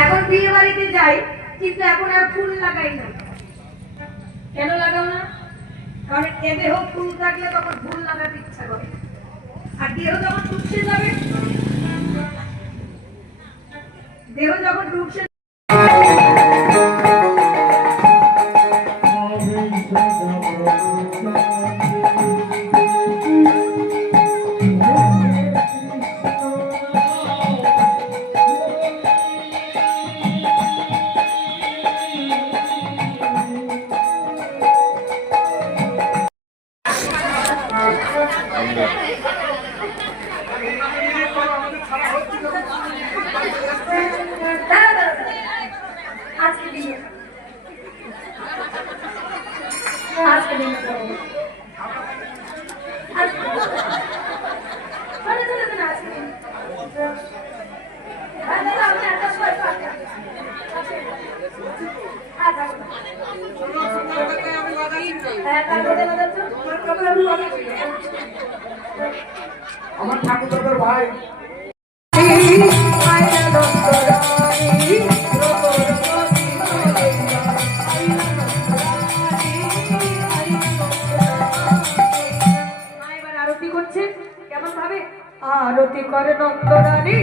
এখন বিয়ে বাড়িতে যাই, কিন্তু এখন আর ফুল লাগাই না। কেন লাগাও না? কারণ এ দেহ ফুল থাকলে তখন ফুল লাগাতে ইচ্ছা করে, আর দেহ যখন টুকসে যাবে, দেহ যখন টুকসে আমার ঠাকুর ভাই আরতি করছে কেমন ভাবে? আরতি করে নন্দরানী,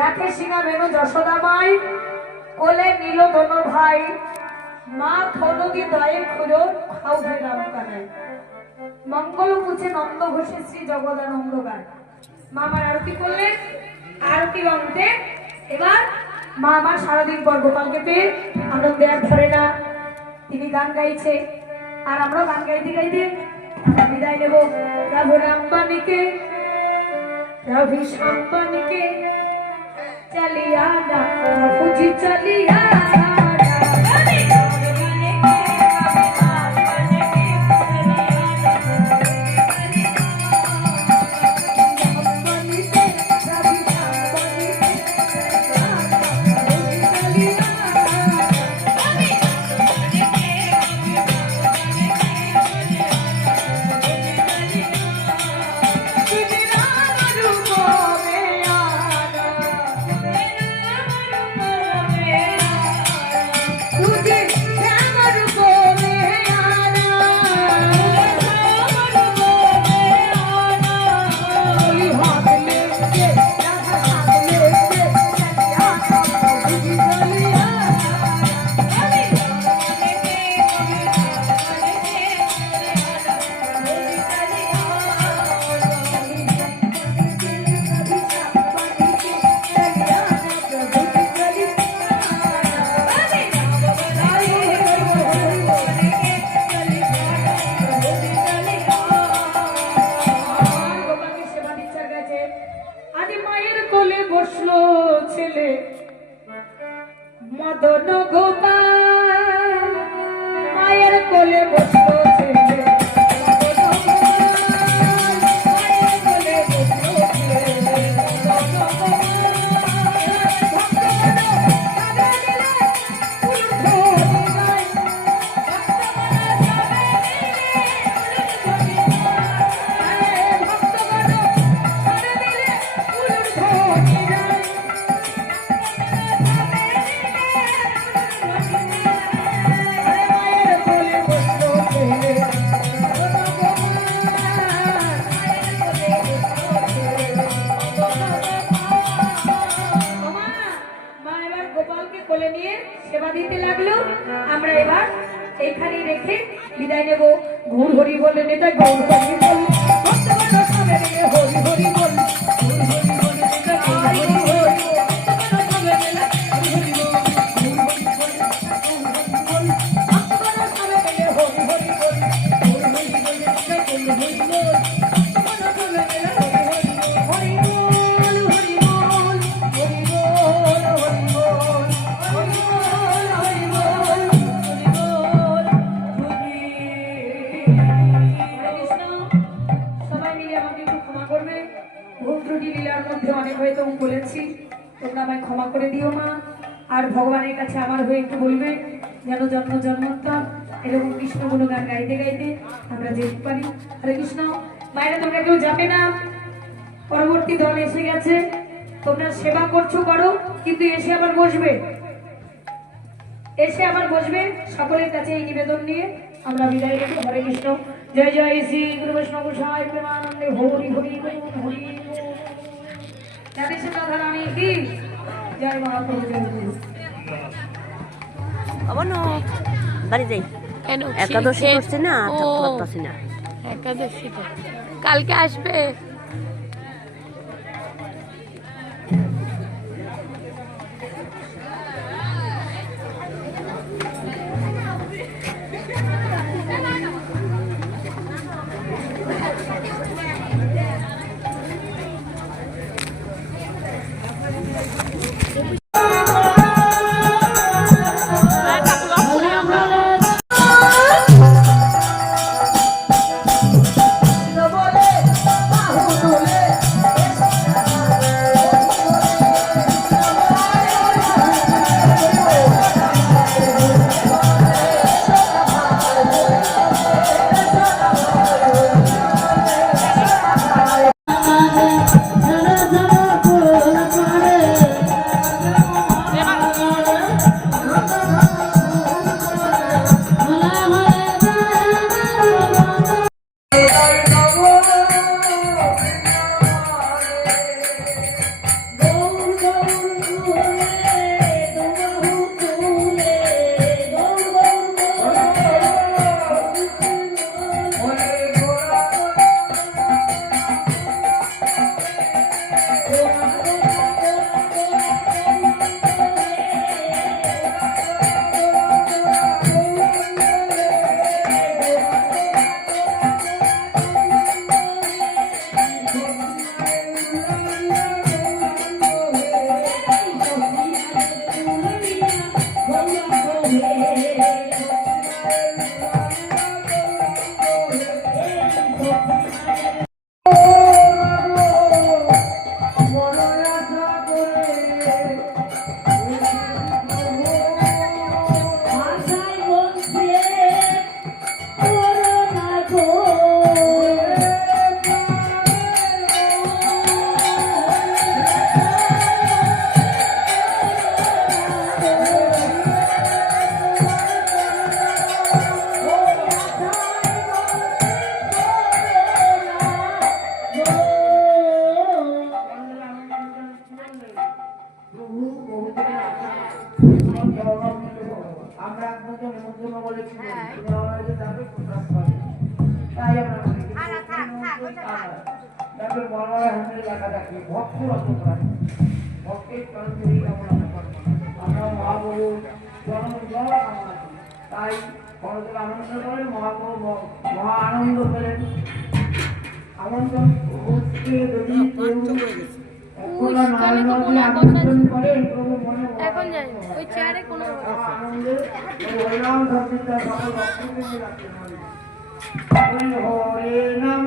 রাখে সিংহা বেনু যশোদা মাই, কোলে নীল দোনো ভাই, মা থলদি দয়ে খুঁজো খাউধে রাম কানাই, মঙ্গল পুছে নন্দ ঘোষে শ্রী জগদানন্দ গায়। মা আমার আরতি করলেন, আরতি অন্তে এবার মা আমার সারাদিন পর গোপালকে পেয়ে আনন্দে আর ধরে না, তিনি গান গাইছে আর আমরাও গান গাইতে গাইতে বিদায় নেব। প্রভু রামবাণীকে, প্রভু শ্যামবাণীকে चलिया ना फौजी चलिया নন্দন গোপাল মায়ের কোলে বসলো ছেলে কোলে নিয়ে সেবা দিতে লাগলো। আমরা এবার এইখানে রেখে বিদায় নেব। ঘুর হরি বলে নেতা গৌর হরি বল ভক্তগণ সবে মিলে হরি হরি বল ঘুর হরি বলে নেতা গৌর হরি বল ভক্তগণ সবে মিলে হরি হরি বল ঘুর হরি বলে নেতা গৌর হরি বল ভক্তগণ সবে মিলে হরি হরি বল ঘুর হরি বলে নেতা গৌর হরি বল ভক্তগণ সবে মিলে হরি হরি বল হরি বল হরি বল হরি বল হরি বল সবাই মিলে আমাকে একটু ক্ষমা করবে। ভুল ত্রুটি লীলার মধ্যে অনেক হয়তো বলেছি, তোমরা আমায় ক্ষমা করে দিও মা। আর ভগবানের কাছে আমার হয়ে একটু বলবে যেন জন্ম জন্মোত্তর এরকম কৃষ্ণ গুণগান গাইতে গাইতে আমরা যেতে পারি। হরে কৃষ্ণ। মায়েরা তোমরা কেউ যাবে না, পরবর্তী দল এসে গেছে। তোমরা সেবা করছো করো, কিন্তু এসে আবার বসবে, এসে আবার বসবে। সকলের কাছে এই নিবেদন নিয়ে আমরা বিদায় নেব। হরে কৃষ্ণ। জয় জয় শ্রী গুরু বৈষ্ণব গোসাই প্রেমানন্দে হরি হরি বল হরি বল। রাধে রাধা রানী কি জয় মহাপ্রভু জয় গুরু। আবানো বাড়ি যাই কেন একাদশী করছে না, থাকতে পারতাছি না। একাদশী কালকে আসবে। আমরা আপনাকে নিমন্ত্রণ বলেছি, তাই আমরা তারপরে মনোরা হাতের লেখা থাকে ভক্ত রচনা ভক্তের চরণেরই কামনা করবো। আমরা মহাপ্রভু চরণ জল কামনা করি, তাই বড়দের আনন্দ করেন। মহাপ্রভু মহা আনন্দ পেলেন। আমন্ত্রণ যদি ভক্তরা ইস্কনে তো নারায়ণ কোনো বসা আনন্দন করে প্রভু মনে এখন জানি না, ওই চেয়ারে কোনো আনন্দে হরিনাম ধর্মিতা সকল ভক্তকে রাখতে হরি হরে নাম